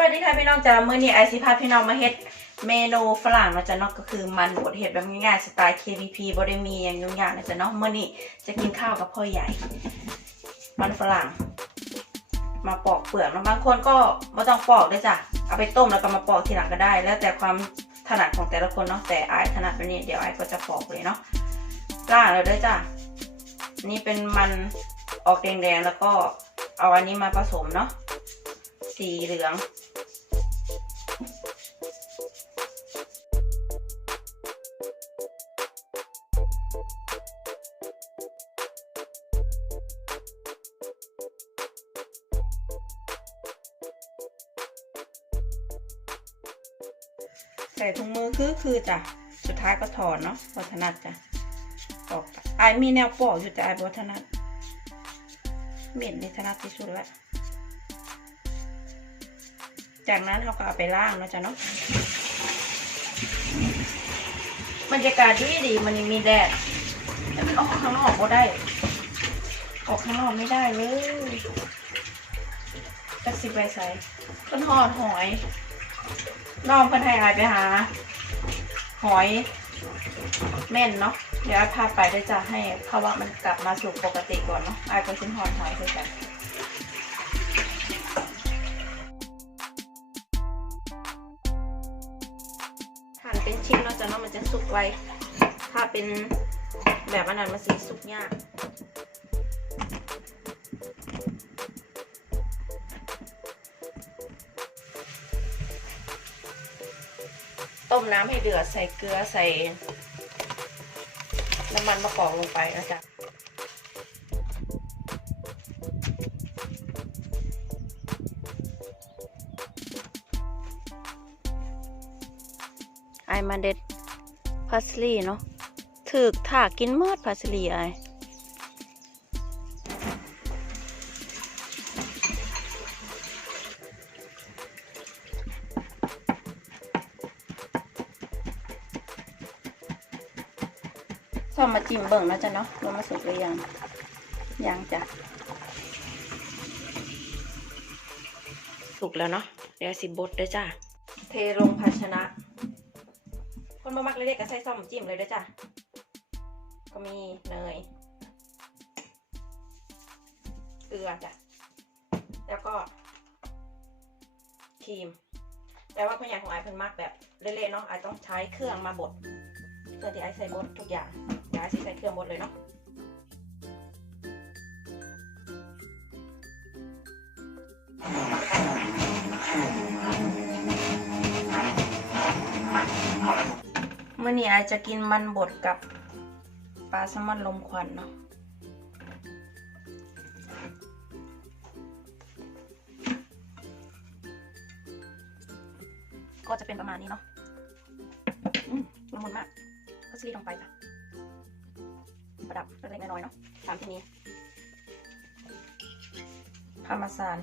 วัสดีค่ะพี่น้องจ้ามื้อนี้ไอซิพาพี่น้องมาเฮ็ดเมนูฝรั่งนะจ๊ะเนาะก็คือมันบดเฮ็ดแบบง่ายๆสไตล์ KVP บ่ได้มีอย่างยุ่งยากนะจ๊ะเนาะมื้อนี้จะกินข้าวกับพ่อใหญ่ มันฝรั่ง มาปอกเปลือกแล้วบางคนก็ไม่ต้องปอกด้วยจ้ะเอาไปต้มแล้วก็มาปอกทีหลังก็ได้ แล้วแต่ความถนัดของแต่ละคนเนาะแต่ไอายถนัดแบบนี้เดี๋ยวไอายก็จะปอกเลยเนาะล่างแล้วด้วยจ้ะนี่เป็นมันออกแดงๆแล้วก็เอาอันนี้มาผสมเนาะสีเหลือง ใส่ถุงมือคือคือจ้ะสุดท้ายก็ถอนเนาะวัฒนัดจ้ะออกไอมีแนวปอกอยู่แต่ไอบวัฒนัดเม็ดในถนัดที่สุดแล้วจากนั้นเราก็เอาไปล่างเนาะจ๊ะเนาะบรรยากาศดีดีมันยังมีแดดแต่มันออกข้างนอกก็ได้ ออกข้างนอกไม่ได้เลยจักสิไปใส่ต้นหอดหอย น้องเพันไทยอายไปหา หอยเม่นเนาะเดี๋ยวอายพาไปได้จะให้ภาวะมันกลับมาสู่ปกติก่อนเนาะอายก็ชิ้นหอดหอยด้วยกันหั่นเป็นชิ้นเนาะจ้ะเนาะมันจะสุกไวถ้าเป็นแบบอันนั้นมันสีสุกยาก น้ำให้เดือดใส่เกลือใส่น้ำมันมะกอกลงไปนะจ๊ะไอมาเด็ดพาสลีเนาะถือถากกินเมืดพาสลีไอ ซ่อมมาจิ้มเบิ่งนะจ๊ะเนาะว่ามาสุกหรือยังยังจ้ะสุกแล้วเนาะเดี๋ยวสิบดด้วยจ้ะเทลงภาชนะ คนมามักเล็กๆก็ใส่ซ่อมจิ้มเลยเด้วยจ้ะก็มีเนยเกลือจ้ะแล้วก็ครีมแต่ว่าพ่อใหญ่ของไอายเพิ่นมักแบบเละๆเนาะไอายต้องใช้เครื่องมาบดเพื่อที่ไอายใส่บดทุกอย่าง เดี๋ยวไอายสิใส่เครื่องบดเลยเนาะเมื่อนี้อายจะกินมันบดกับปลาแซลมอนลมควันเนาะก็จะเป็นประมาณนี้เนาะละมุนมากก็สลีลงไปจ้ะ ประดับเล็กๆน้อยๆเนาะตามที่นี้พามาซาน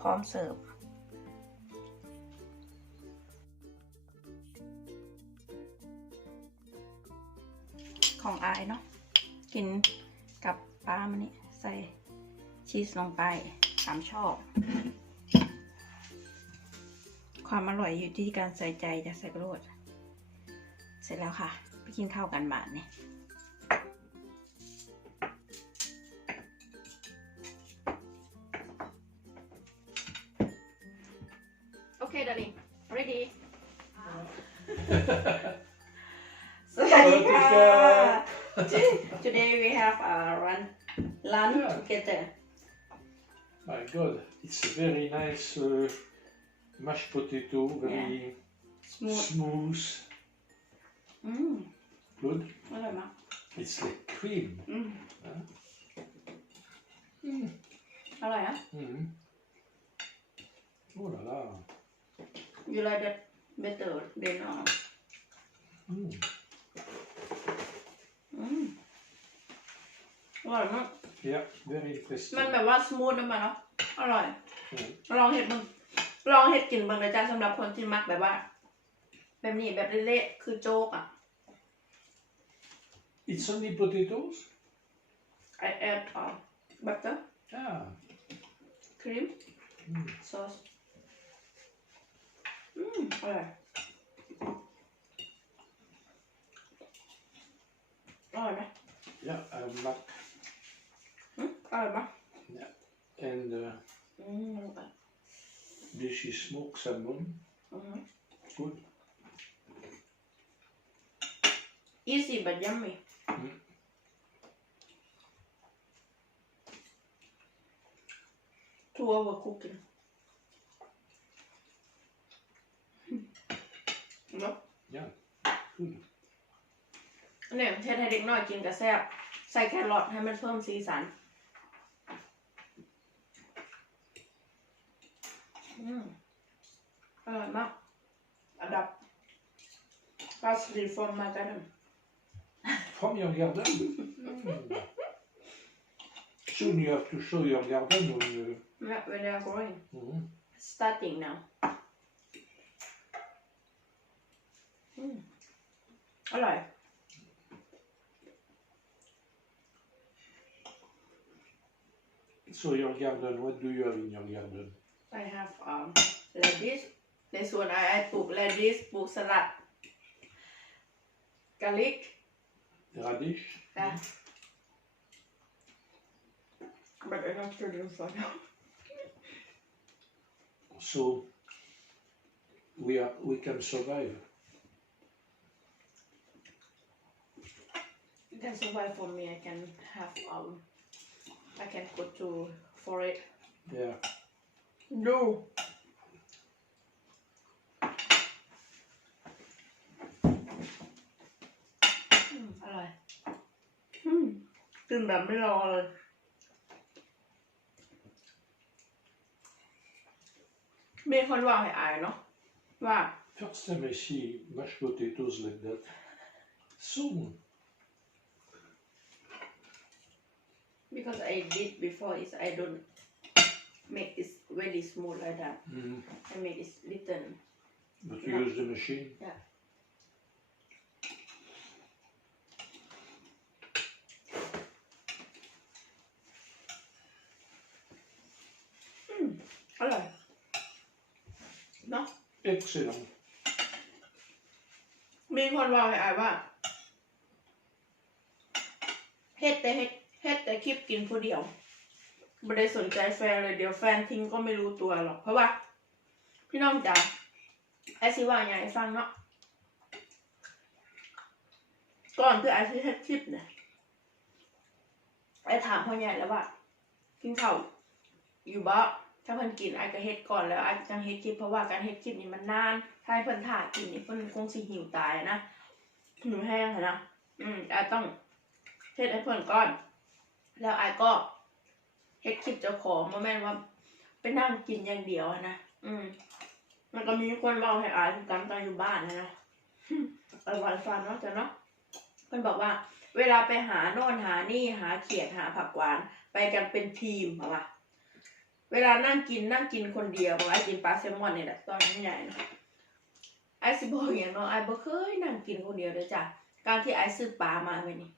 พร้อมเสิร์ฟของอายเนาะกินกับปลามันนี่ใส่ชีสลงไปสามชอบ ความอร่อยอยู่ที่การใส่ใจจะใส่ประโยชน์เสร็จแล้วค่ะ ไปกินข้าวกันบาทนี่โอเค darling ready สวัสดีค่ะ Today we have a run lunch together My God, it's a very nice uh, mashed potato, very Smooth. smooth. อืม Good. อร่อยมาก It's like cream. อืม Mm. อร่อยอ่ะ Mm. Oh là là. You like that better than uh, Mm. อืมอร่อยมาก Yeah, very มัน interesting. แบบว่าสมูทนะมันเนาะ อร่อย Mm. ลองเห็ดมึง ลองเห็ดกินเบิ่งเลยจ้าสำหรับคนที่มักแบบว่า แบบนี้แบบเละๆคือโจ๊กอะ It's only potatoes? I add uh, butter Ah, cream mm. sauce อืมอร่อยอร่อยไหม yeah, uh, mac อืมอร่อยไหม and uh, อืมอร่อย this is smoked salmon. อือฮึ Good. easy but yummy Mm. two hour cooking เนาะ Yeah, good. เนี่ยเทศให้เด็กน้อยกินกับแซ่บใส่แครอทให้มันเพิ่มสีสัน อืมอร่อยมากอันดับ That's the from my garden From your garden? Mm. Soon you have to show your garden when you. Yeah, when they are growing Mhm. starting now อืมอร่อย So your garden, what do you have in your garden? I have um lettuce ในสวนไอไอปลูก lettuce ปลูกสลัด garlic Radish? ค่ะ but I'm not sure for now So we are we can survive. you can survive for me I can have um I can go to forest Yeah. No อืมอร่อยอืมกินแบบไม่รอเลยมีคนว่าให้อายเนาะว่า First time I see mashed potatoes like that. Soon. because I did before is I don't make this very small like that Mm. I make it little But you Yeah. use the machine? Yeah. Mm, อร่อยเนาะ Excellent. มีคนว่าให้อายว่าเฮ็ดแต่เฮ็ดเฮ็ดแต่คลิปกินผู้เดียว ไม่ได้สนใจแฟนเลยเดี๋ยวแฟนทิ้งก็ไม่รู้ตัวหรอก เพราะว่า พี่น้องจ๋าไอซิว่าอย่างไรฟังเนาะก่อนคือไอซิเฮ็ดคลิปเนี่ยไอถามพ่อใหญ่แล้วว่ากินข้าวอยู่บ่ถ้าเพิ่นกินไอก็เฮ็ดก่อนแล้วไอจังเฮ็ดคลิปเพราะว่าการเฮ็ดคลิปนี่มันนาน ถ้าให้เพิ่นถ่ายกินนี่เพิ่นคงสิหิวตายนะหิวแห้งนะอืมไอต้องเฮ็ดให้เพิ่นก่อน แล้วไอก็ เฮ็ดคลิปเจ้าของบ่แม่นว่าไปนั่งกินอย่างเดียวอะนะอืม มันก็มีคนเล่าให้อายคือกันตอนอยู่บ้านนะนะเออวันฟันเนาะจ้ะเนาะเพื่อนบอกว่า เวลาไปหาโน่นหานี่หาเขียดหาผักหวาน ไปกันเป็นทีมเหรอวะเวลานั่งกินนั่งกินคนเดียวบอกไอ้กินปลาแซลมอนเนี่ยแหละตอนใหญ่นะไอ้สิบอกอย่างเนาะไอ้บ่เคยนั่งกินคนเดียวเลยจ้ะการที่ไอ้ซื้อปลามาไปนี่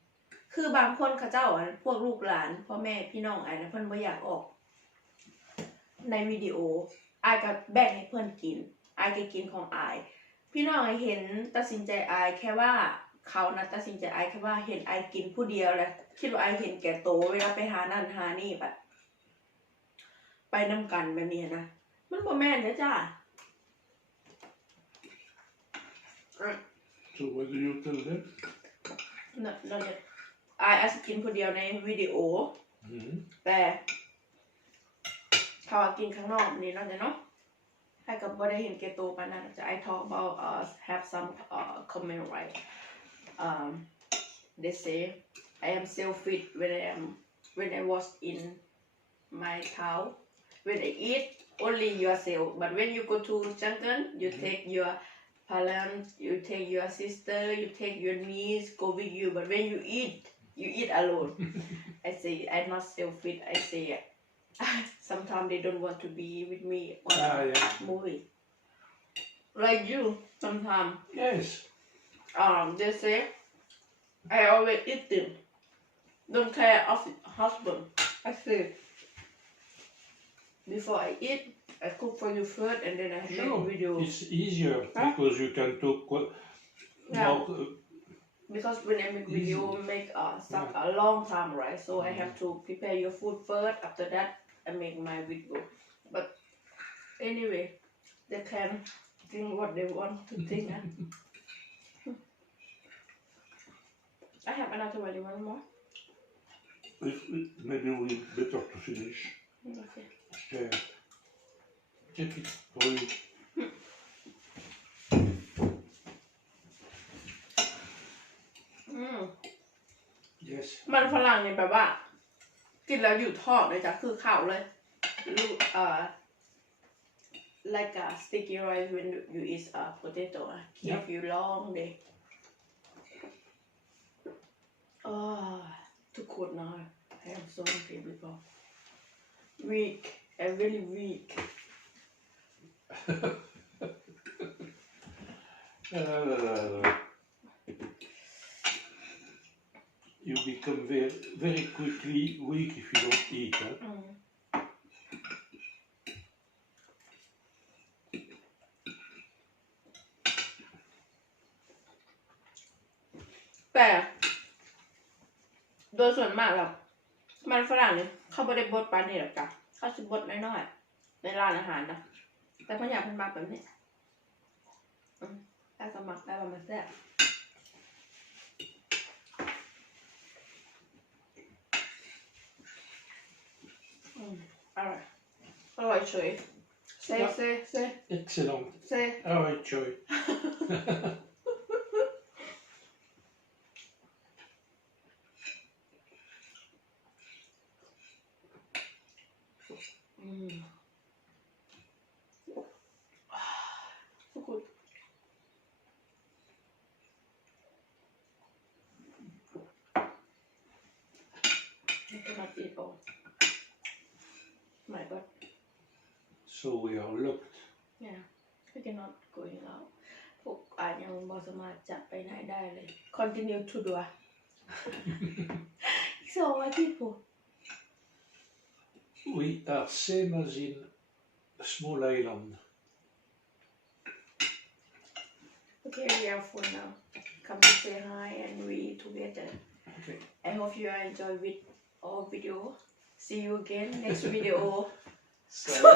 คือบางคนเขาเจ้าอะพวกลูกหลานพ่อแม่พี่น้องไอ้นะเพิ่นบ่อยากออก ในวิดีโอไอ้ายก็แบ่งให้เพื่อนกินไอ้ายก็กินของไอ้ายพี่น้องเห็นตัดสินใจไอ้ายแค่ว่าเขานะตัดสินใจไอ้ายแค่ว่าเห็นไอ้ายกินผู้เดียวแหละคิดว่าไอ้ายเห็นแก่โตวเวลาไปหานั่นหานี่แบบไปน้ำกันแบบนี้นะมันบ่แม่นเด้อจ้า So what do you tell them? เนอะนั่นเนี่ยไอ้ายอาจจะกินผู้เดียวในวิดีโอ Mhm. แต่เขาว่ากินข้างนอกนี่เนาะจ้ะเนาะให้กับบ่ได้เห็นแก่ตัวปานนั้นจะ I talk about uh have some uh comment right um they say I am so fit when I am when I was in my town when I eat only yourself but when you go to jungle you Mhm. take your parents you take your sister you take your niece go with you but when you eat you eat alone I say I'm not so fit. I say sometimes they don't want to be with me on Ah, yeah. movie. Like you, sometimes Yes. um they say I always eat them. don't care of husband I say before I eat I cook for you first and then I make No, video it's easier Huh? because you can talk quite Yeah. more, uh, because when I make video make uh stuff a long time right? So I have to prepare your food first after that I make my video. But anyway they can think what they want to think huh? I have another one you want more? Maybe we better to finish. okay. Okay. มันฝรั่งเนี่ยแบบว่า กินแล้วอยู่ท้องเลยจ้ะคือข้าวเลยลูกเอ่อ like a sticky rice when you, you eat a potato ah, keep Yeah. you long day อ๋อทุกคนนะ I am so hungry before weak I'm very weak Uh, you become very, very quickly weak if you don't eat. Huh? อืมแต่โดยส่วนมากแล้วมันฝรั่งเนี่ยเขาไม่ได้บดปานนี่หรอกจ้ะเขาจะบดน้อยๆในร้านอาหารนะแต่พ่ออยากเป็นมักแบบนี้อืมแต่ก็มักแต่ว่ามันแซ่บอืมอร่อย อร่อยเฉยเซ่เซ่เซ่ Excellent. เซ่ All So we are locked. yeah we cannot going out พวกอาจยังบอสามารถจะไปไหนได้เลย continue to do อะอีกสองอาทิตย์ผม We are same as in a small island. Okay, we are full now. Come to say hi and we eat together. Okay. I hope you enjoy with our video. See you again next video. สวั